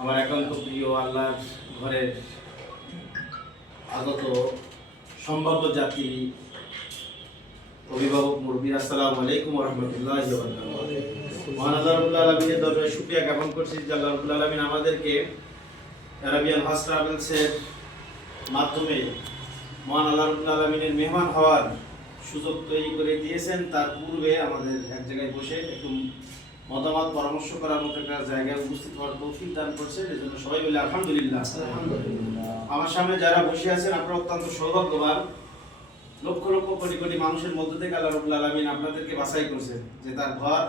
আমার একান্ত প্রিয় আল্লাহর ঘরের আগত সম্ভাব্য জাতি অভিভাবক মুরব্বী, আসসালামু আলাইকুম রহমতুল্লাহ মহান আল্লাহ আলমিনের দরবারে শুক্রিয়া জ্ঞাপন করছি যে আল্লাহ আলমিন আমাদেরকে অ্যারাবিয়ান হাস ট্রাভেলসের মাধ্যমে মহান আল্লাহ আলমিনের মেহমান হওয়ার সুযোগ তৈরি করে দিয়েছেন। তার পূর্বে আমাদের এক জায়গায় বসে একটু মতামত পরামর্শ করার মতো একটা জায়গায় উপস্থিত হওয়ার তৌফিক দান করছে। এই জন্য সবাই বলে আলহামদুলিল্লাহ। আমার সামনে যারা বসে আছেন আপনারা অত্যন্ত সৌভাগ্যবান। লক্ষ লক্ষ কোটি কোটি মানুষের মধ্য থেকে আল্লাহ রবুল্লা আলমিন আপনাদেরকে বাছাই করেছেন যে তার ঘর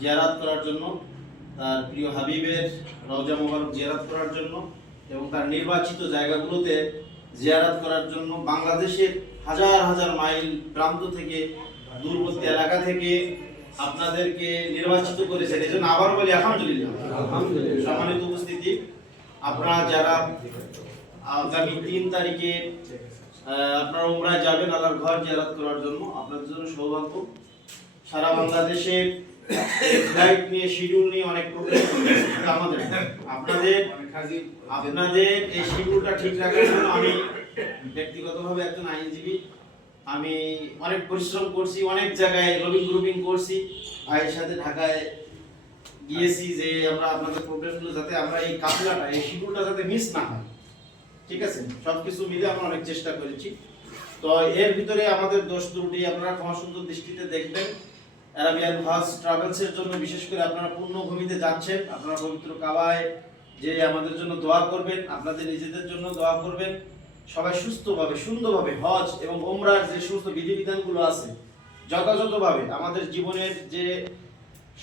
জিয়ারাত করার জন্য তার প্রিয় হাবিবের রওজা মোবারক জিয়ারাত করার জন্য এবং তার নির্বাচিত জায়গাগুলোতে জিয়ারাত করার জন্য বাংলাদেশের হাজার হাজার মাইল প্রান্ত থেকে দূরবর্তী এলাকা থেকে আপনাদেরকে নির্বাচিত করেছেন এই জন্য আবার বলি আলহামদুলিল্লাহ। সম্মানিত উপস্থিতি আপনারা যারা আগামী তিন তারিখে আপনারা উমরায় যাবেন আল্লাহর ঘর জিয়ারত করার জন্য আপনাদের জন্য সৌভাগ্য। সারা বাংলাদেশে ফ্লাইট নিয়ে শিডিউল নিয়ে অনেক আমাদের। আপনাদের আপনাদের এই শিডিউলটা ঠিক রাখার জন্য আমি ব্যক্তিগতভাবে একজন আইনজীবী আমি অনেক পরিশ্রম করছি, অনেক জায়গায় লবিং গ্রুপিং করছি। ভাইয়ের সাথে ঢাকায় গিয়েছি যে আমরা আপনাদের প্রবলেমগুলো যাতে আমরা এই কাফলাটা, এই শিডিউলটা যাতে মিস না হয়। ঠিক আছে? সব কিছু মিলে আমরা অনেক চেষ্টা করেছি। তো এর ভিতরে আমাদের দোষ ত্রুটি, আপনারা ক্ষমা সুন্দর দৃষ্টিতে দেখবেন। অ্যারাবিয়ান হাজ ট্রাভেলসের জন্য বিশেষ করে আপনারা পূর্ণভূমিতে যাচ্ছেন। আপনারা পবিত্র কাবায় যে আমাদের জন্য দোয়া করবেন, আপনাদের নিজেদের জন্য দোয়া করবেন। সবাই সুস্থভাবে, সুন্দরভাবে হজ এবং ওমরার যে সমস্ত বিধিবিধানগুলো আছে, যথাযথভাবে আমাদের জীবনের যে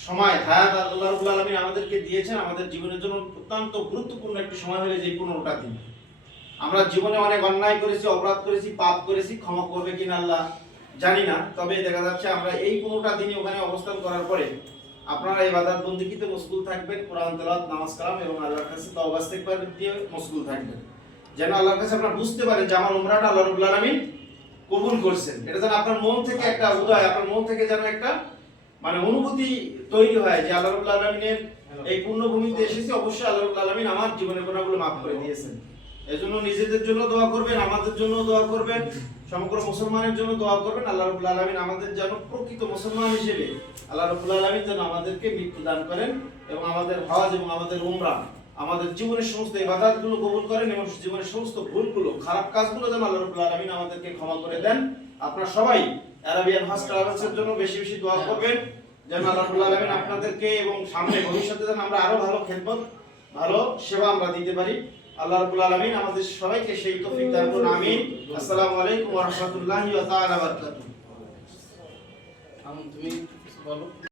সময়, হায়াত আল্লাহ রাব্বুল আলামিন আমাদেরকে দিয়েছেন, আমাদের জীবনের জন্য অত্যন্ত গুরুত্বপূর্ণ একটি সময় হলে যে পনেরোটা দিন। আমরা জীবনে অনেক অন্যায় করেছি, অপরাধ করেছি, পাপ করেছি, ক্ষমা করবে কিনা আল্লাহ জানি না, তবে দেখা যাচ্ছে আমরা এই পনেরোটা দিনে ওখানে অবস্থান করার পরে আপনারা এই বাদাত বন্দিকিতে মশগুল থাকবেন, কোরআন তেলাওয়াত, নামাজ কালাম এবং আল্লাহর কাছে তওবা ইস্তেগফার দিয়ে মশগুল থাকবেন। যেন আল্লাহর কাছে আপনারা বুঝতে পারেন যে আমার উমরাটা আল্লাহ রাব্বুল আলামিন কবুল করছেন। এটা যেন আপনার মন থেকে একটা উদয়, আপনার মন থেকে যেন একটা মানে অনুভূতি তৈরি হয় যে আল্লাহ রাব্বুল আলামিনের এই পূর্ণভূমিতে এসেছি, অবশ্যই আল্লাহ রাব্বুল আলামিন আমার জীবনের গুণাগুলো মাফ করে দিয়েছেন। এজন্য নিজেদের জন্য দোয়া করবেন, আমাদের জন্য দোয়া করবেন, সমগ্র মুসলমানের জন্য দোয়া করবেন। আল্লাহ রাব্বুল আলামিন আমাদের যেন প্রকৃত মুসলমান হিসেবে আল্লাহ রাব্বুল আলামিন যেন আমাদেরকে মৃত্যু দান করেন এবং আমাদের হজ এবং আমাদের উমরা আমাদের জীবনের সমস্ত ইবাদতগুলো কবুল করেন এবং জীবনের সমস্ত ভুলগুলো খারাপ কাজগুলো যেন আল্লাহ রাব্বুল আলামিন আমাদেরকে ক্ষমা করে দেন। আপনারা সবাই আরাবিয়ান হজ ট্রাভেলসের জন্য বেশি বেশি দোয়া করবেন যেন আল্লাহ রাব্বুল আলামিন আপনাদেরকে এবং সামনে ভবিষ্যতে যেন আমরা আরও ভালো খেদমত ভালো সেবা আমরা দিতে পারি। আল্লাহ রাব্বুল আলামিন আমাদের সবাইকে সেই তৌফিক দান করুন আমিন। আসসালামু আলাইকুম ওয়া রাহমাতুল্লাহি ওয়া তাআলা বারাকাতুহু। তুমি বলো।